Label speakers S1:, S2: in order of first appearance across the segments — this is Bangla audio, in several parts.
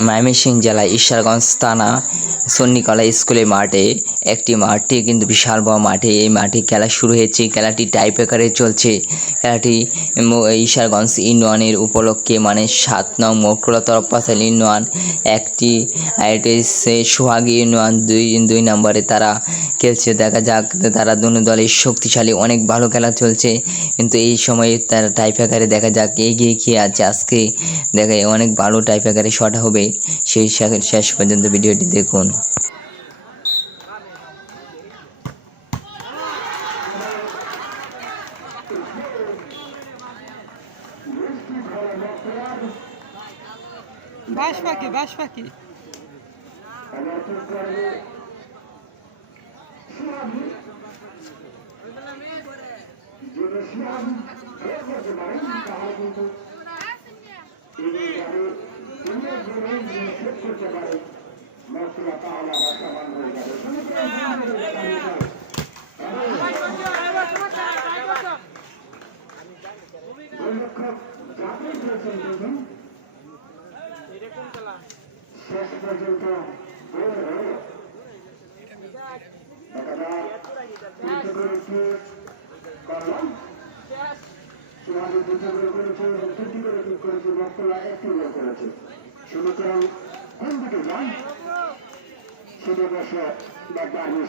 S1: ময়মনসিংহ জেলায় ঈশ্বরগঞ্জ থানা সন্নিকলা স্কুলের মাঠে একটি মাঠটি কিন্তু বিশাল বড় মাঠে। এই মাঠে খেলা শুরু হয়েছে। খেলাটি টাই ব্রেকারে চলছে। খেলাটি ঈশ্বরগঞ্জ ইউনিয়নের উপলক্ষে মানে সাত নং মকরলা তরফাসাল ইউনিয়ন, একটি সোহাগী ইউনিয়ন দুই দুই নম্বরে তারা খেলছে। দেখা যাক, তারা দুনো দলের শক্তিশালী। অনেক ভালো খেলা চলছে, কিন্তু এই সময়ে তারা টাই ব্রেকারে দেখা যাক, এগিয়ে খেয়ে আছে। আজকে দেখা অনেক ভালো টাই ব্রেকারে শট হবে। সেই শেষ পর্যন্ত ভিডিওটি দেখুন।
S2: বাস পাখি বাস পাখি
S3: শেষ পর্যন্ত দুটো করে কি করলাম তোমাদের দুটো করে করেছে এবং তিনটি করে কি করেছে মক্তলা একটি গোল করেছে সুতরাং কোন দিকে যান সেটা বসে মক্তলা গোল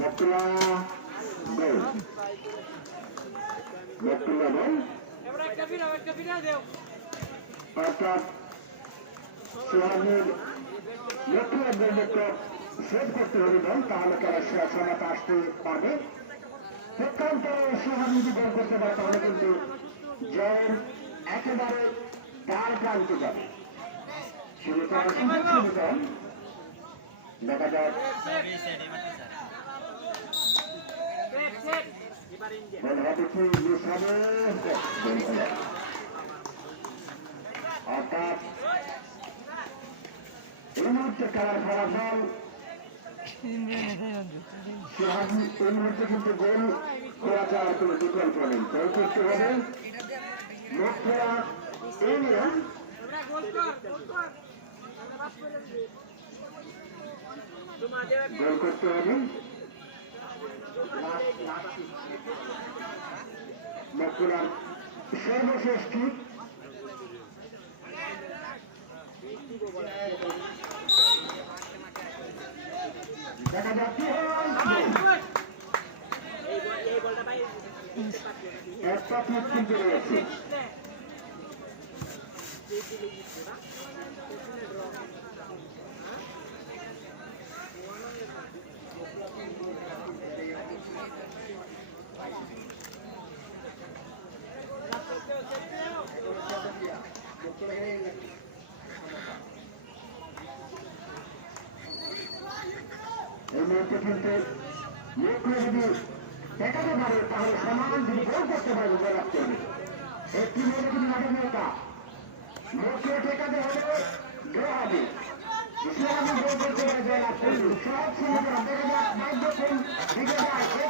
S3: মক্তলা গোল অর্থাৎ সোহাগের লক্ষ্য করতে হবে দল তাহলে তারা সমাতে আসতে পারবে প্রত্যন্ত সোহাগ যদি গোল করতে পারে তাহলে কিন্তু জয়ের একেবারে তার প্রান্তে যাবে দেখা যাক বল হবে কি মিস হবে গোল হলো। অর্থাৎ এই মুহূর্তে খেলার ফলাফল এই মুহূর্তে কিন্তু গোল করতে হবে মক্কুলার সর্বশেষ ঠিক দেখা যাচ্ছে একটা ঠিক কিন্তু রয়েছে মুহূর্তে কিন্তু লক্ষ্য যদি দেখাতে পারে তাহলে সমাধান যদি গোল করতে পারবে গোল রাখতে হবে একটি মেয়ে কিন্তু মাঠে নেতা। লক্ষ্য ঠেকাতে হবে হবে। ইসলামী গোল পারে করবে। সব সময় দেখা যায়